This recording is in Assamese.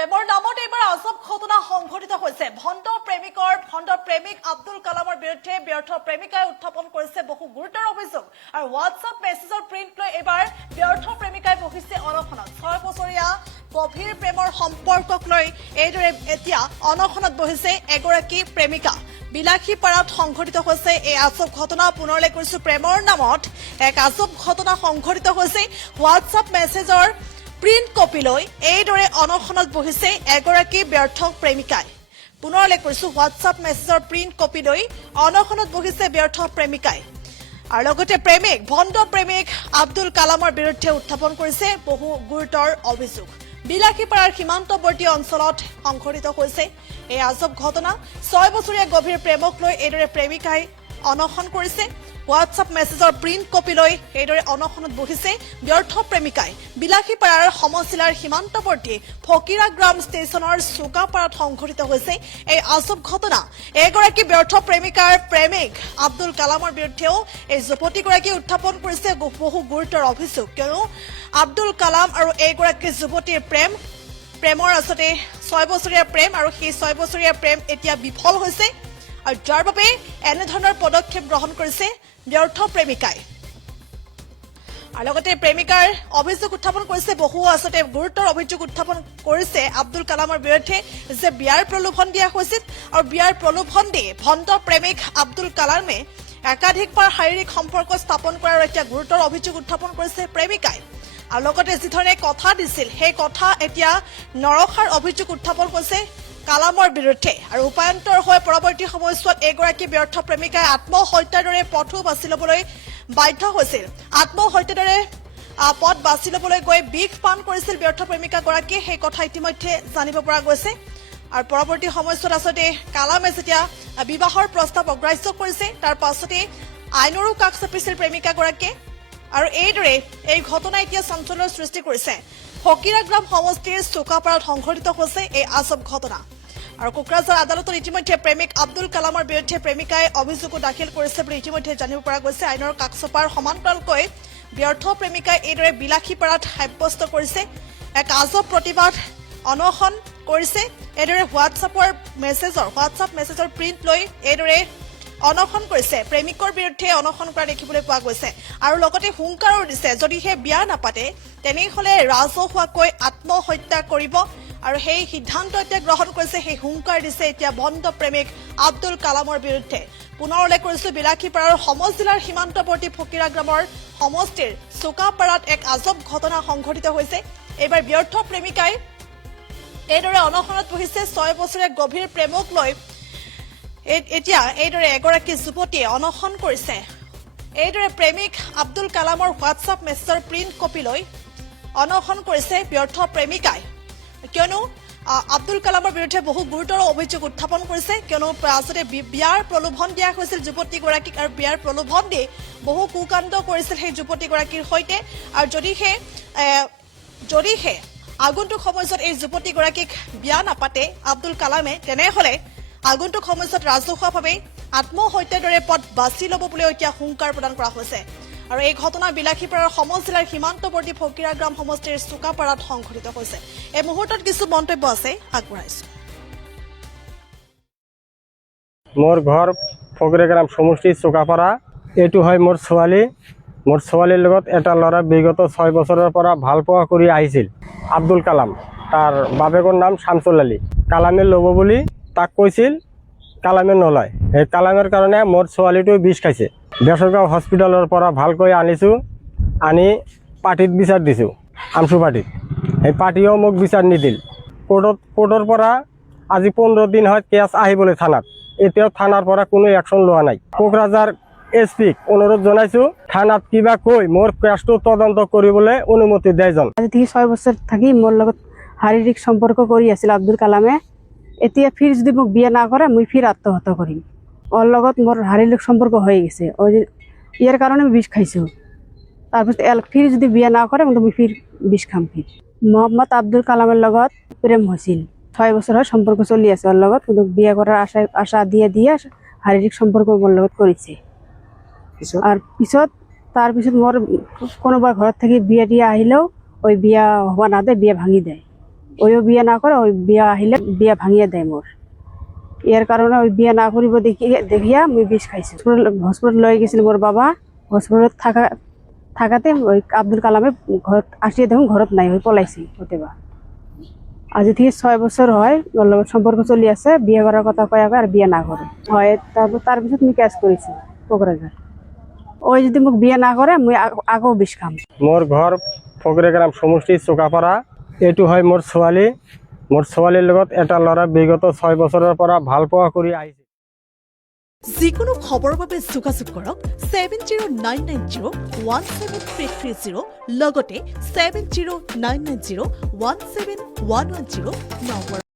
প্ৰেমৰ নামত এইবাৰ আজব ঘটনা সংঘটিত হৈছে। ভণ্ড প্ৰেমিক আব্দুল কালামৰ বিৰুদ্ধে ব্যৰ্থ প্ৰেমিকাই উত্থাপন কৰিছে বহু গুৰুতৰ অভিযোগ। আৰু হোৱাটছআপ মেছেজৰ প্ৰিণ্ট লৈ এইবাৰ ব্যৰ্থ প্ৰেমিকাই বহিছে অনশনত। 6 বছৰীয়া গভীৰ প্ৰেমৰ সম্পৰ্কক লৈ এইদৰে এতিয়া অনশনত বহিছে এগৰাকী প্ৰেমিকা। বিলাসীপাৰাত সংঘটিত হৈছে এই আজব ঘটনা। পুনৰলৈ কৈছো, প্ৰেমৰ নামত এক আজব ঘটনা সংঘটিত হৈছে। হোৱাটছআপ মেছেজৰ প্ৰিণ্ট কপি লৈ এইদৰে অনশনত বহিছে এগৰাকী ব্যৰ্থ প্ৰেমিকাই। পুনৰলৈ কৈছো, হোৱাটছআপ মেছেজৰ প্ৰিণ্ট কপি লৈ অনশনত বহিছে ব্যৰ্থ প্ৰেমিকাই। আৰু লগতে ভণ্ড প্ৰেমিক আব্দুল কালামৰ বিৰুদ্ধে উত্থাপন কৰিছে বহু গুৰুতৰ অভিযোগ। বিলাসীপাৰাৰ সীমান্তৱৰ্তী অঞ্চলত সংঘটিত হৈছে এই আজব ঘটনা। 6 বছৰীয়া গভীৰ প্ৰেমক লৈ এইদৰে প্ৰেমিকাই অনশন কৰিছে। হোৱাটছআপ মেছেজৰ প্ৰিণ্ট কপি লৈ এইদৰে অনশনত বহিছে ব্যৰ্থ প্ৰেমিকাই। বিলাসীপাৰাৰ সমশিলাৰ সীমান্তৱৰ্তী ফকিৰাগ্ৰাম ষ্টেচনৰ চুকাপাৰাত সংঘটিত হৈছে এই আজব ঘটনা। এগৰাকী ব্যৰ্থ প্ৰেমিকাৰ প্ৰেমিক আব্দুল কালামৰ বিৰুদ্ধেও এই যুৱতীগৰাকীয়ে উত্থাপন কৰিছে বহু গুৰুতৰ অভিযোগ। কিয়নো আব্দুল কালাম আৰু এইগৰাকী যুৱতীৰ প্ৰেমৰ আচলতে 6 বছৰীয়া প্ৰেম, আৰু সেই 6 বছৰীয়া প্ৰেম এতিয়া বিফল হৈছে। আৰু যাৰ বাবে এনেধৰণৰ পদক্ষেপ গ্ৰহণ কৰিছে ব্যৰ্থ প্ৰেমিকাই। আৰু লগতে প্ৰেমিকাৰ অভিযোগ উত্থাপন কৰিছে বহু আচলতে গুৰুতৰ অভিযোগ উত্থাপন কৰিছে আব্দুল কালামৰ বিৰুদ্ধে যে বিয়াৰ প্ৰলোভন দিয়া হৈছিল। আৰু বিয়াৰ প্ৰলোভন দি ভণ্ড প্ৰেমিক আব্দুল কালামে একাধিকবাৰ শাৰীৰিক সম্পৰ্ক স্থাপন কৰাৰ এতিয়া গুৰুতৰ অভিযোগ উত্থাপন কৰিছে প্ৰেমিকাই। আৰু লগতে যিধৰণে কথা দিছিল সেই কথা এতিয়া নৰখাৰ অভিযোগ উত্থাপন কৰিছে কালামৰ বিৰুদ্ধে। আৰু উপায়ন্তৰ হৈ পৰৱৰ্তী সময়ছোৱাত এগৰাকী ব্যৰ্থ প্ৰেমিকাই আত্মহত্যাৰ দৰে পথো বাছি ল'বলৈ বাধ্য হৈছিল। আত্মহত্যাৰ দৰে পথ বাছি ল'বলৈ গৈ বিষ পান কৰিছিল ব্যৰ্থ প্ৰেমিকাগৰাকীয়ে, সেই কথা ইতিমধ্যে জানিব পৰা গৈছে। আৰু পৰৱৰ্তী সময়ছোৱাত আচলতে কালামে যেতিয়া বিবাহৰ প্ৰস্তাৱ অগ্ৰাহ্য কৰিছে, তাৰ পাছতে আইনৰো কাষ চাপিছিল প্ৰেমিকাগৰাকীয়ে। আৰু এইদৰে এই ঘটনাই এতিয়া চাঞ্চল্যৰ সৃষ্টি কৰিছে। ফকিৰাগ্ৰাম সমষ্টিৰ চুকাপাৰাত সংঘটিত হৈছে এই আজব ঘটনা। আৰু কোকৰাঝাৰ আদালতত ইতিমধ্যে প্ৰেমিক আব্দুল কালামৰ বিৰুদ্ধে প্ৰেমিকাই অভিযোগো দাখিল কৰিছে বুলি ইতিমধ্যে জানিব পৰা গৈছে। আইনৰ কাষ চপাৰ সমান্তৰালকৈ ব্যৰ্থ প্ৰেমিকাই এইদৰে বিলাসীপাৰাত সাব্যস্ত কৰিছে এক আজব প্ৰতিবাদ অনশন কৰিছে। এইদৰে হোৱাটছআপ মেছেজৰ প্ৰিণ্ট লৈ এইদৰে অনশন কৰিছে। প্ৰেমিকৰ বিৰুদ্ধে অনশন কৰা দেখিবলৈ পোৱা গৈছে। আৰু লগতে হুংকাৰো দিছে, যদিহে বিয়া নাপাতে তেনেহলে ৰাজহুৱাকৈ আত্মহত্যা কৰিব। আৰু সেই সিদ্ধান্ত এতিয়া গ্ৰহণ কৰিছে, সেই হুংকাৰ দিছে এতিয়া ভণ্ড প্ৰেমিক আব্দুল কালামৰ বিৰুদ্ধে। পুনৰ উল্লেখ কৰিছো, বিলাসীপাৰাৰ সমজিলাৰ সীমান্তৱৰ্তী ফকিৰাগ্ৰামৰ সমষ্টিৰ চুকাপাৰাত এক আজব ঘটনা সংঘটিত হৈছে। এইবাৰ ব্যৰ্থ প্ৰেমিকাই এইদৰে অনশনত বহিছে 6 বছৰীয়া গভীৰ প্ৰেমক লৈ। এতিয়া এইদৰে এগৰাকী যুৱতীয়ে অনশন কৰিছে। এইদৰে প্ৰেমিক আব্দুল কালামৰ হোৱাটছআপ মেছেজৰ প্ৰিণ্ট কপি লৈ অনশন কৰিছে ব্যৰ্থ প্ৰেমিকাই। কিয়নো আব্দুল কালামৰ বিৰুদ্ধে বহু গুৰুতৰ অভিযোগ উত্থাপন কৰিছে। কিয়নো আচলতে বিয়াৰ প্ৰলোভন দিয়া হৈছিল যুৱতীগৰাকীক, আৰু বিয়াৰ প্ৰলোভন দি বহু কুকাণ্ড কৰিছিল সেই যুৱতীগৰাকীৰ সৈতে। আৰু যদিহে আগন্তুক সময়ছোৱাত এই যুৱতীগৰাকীক বিয়া নাপাতে আব্দুল কালামে, তেনেহলে আগন্তুক সময়ছোৱাত ৰাজহুৱাভাৱে আত্মহত্যাৰ দৰে পথ বাছি ল'ব বুলিও এতিয়া হুংকাৰ প্ৰদান কৰা হৈছে। আৰু এই ঘটনা বিলাসীপাৰাৰ সমজিলাৰ সীমান্তৱৰ্তী ফকিৰাগ্ৰাম সমষ্টিৰ চুকাপাৰাত সংঘটিত হৈছে। এই মুহূৰ্তত কিছু মন্তব্য আছে, আগবঢ়াইছো। মোৰ ঘৰ ফকিৰাগ্ৰাম সমষ্টিৰ চুকাপাৰা। এইটো হয় মোৰ ছোৱালী। মোৰ ছোৱালীৰ লগত এটা ল'ৰা বিগত 6 বছৰৰ পৰা ভাল পোৱা কৰি আহিছিল, আব্দুল কালাম। তাৰ বাপেকৰ নাম শামছুল আলী। কালামে ল'ব বুলি তাক কৈছিল, কালামে নলয়। সেই কালামৰ কাৰণে মোৰ ছোৱালীটো বিষ খাইছে। বেচৰগাঁও হস্পিটেলৰ পৰা ভালকৈ আনিছোঁ, আনি পাৰ্টিত বিচাৰ দিছোঁ, আমচু পাৰ্টিত। সেই পাৰ্টিও মোক বিচাৰ নিদিল। কোৰ্টৰ পৰা আজি 15 দিন হয় কেছ আহিবলৈ থানাত, এতিয়াও থানাৰ পৰা কোনো একশ্যন লোৱা নাই। কোকৰাঝাৰ SP-ক অনুৰোধ জনাইছোঁ, থানাত কিবা কৈ মোৰ কেছটো তদন্ত কৰিবলৈ অনুমতি দিয়ে যেন। আজি থেকে 6 বছৰ থাকি মোৰ লগত শাৰীৰিক সম্পৰ্ক কৰি আছিল আব্দুল কালামে। এতিয়া ফিৰ যদি মোক বিয়া না কৰে মই ফিৰ আত্মহত্যা কৰিম। ওর লগত মোর শারীরিক সম্পর্ক হয়ে গেছে, ওই ইয়ার কারণে আমি বিষ খাইছো। তারপর ফির যদি বিয়া না করে আমি ফির বিষ খাম। ফির মোহাম্মদ আব্দুল কালামের লগত প্রেম হয়েছিল। 6 বছর হয় সম্পর্ক চলি আছে ওর লগত, কিন্তু বিয়া করার আশা দিয়ে শারীরিক সম্পর্ক মোর লগত করেছে। আর তারপিছত মোর কোনোবার ঘর থেকে বিয়া দিয়ে আহিলেও ওই বিয়া হওয়া না দেয়, বিয়া ভাঙি দেয়। ওইও বিয়া না করে ওই বিয়া আহিলে বিয়া ভাঙিয়ে দেয় মোর ইয়ার কারণে ওই বিয়া না করিব দেখিয়া মুই বিষ খাইছি হসপিটাল লয়ে গেছিল মোর বাবা হসপিটালত থাকাতে ওই আব্দুল কালামে ঘৰত আসিয়ে দেখুন ঘৰত নাই ওই পলাইছি হতেবা আজি থেকে 6 বছর হয় ওর লগত সম্পর্ক চলি আছে বিয়ে করার কথা কয়া আর বিয়ে না করে হয় তার পিছত মুই কেস করেছি কোকরাঝার ওই যদি মোক বিয়ে না করে মুই আগেও বিষ খাম মোর ঘর ফকরেগ্রাম সমষ্টি চোকাপাৰা এইটো হয় মোৰ ছোৱালীৰ লগত এটা ল'ৰা বিগত 6 বছৰৰ পৰা ভাল পোৱা কৰি আহিছে যিকোনো খবৰৰ বাবে যোগাযোগ কৰক 7099017330 লগতে 7099017110 নম্বৰ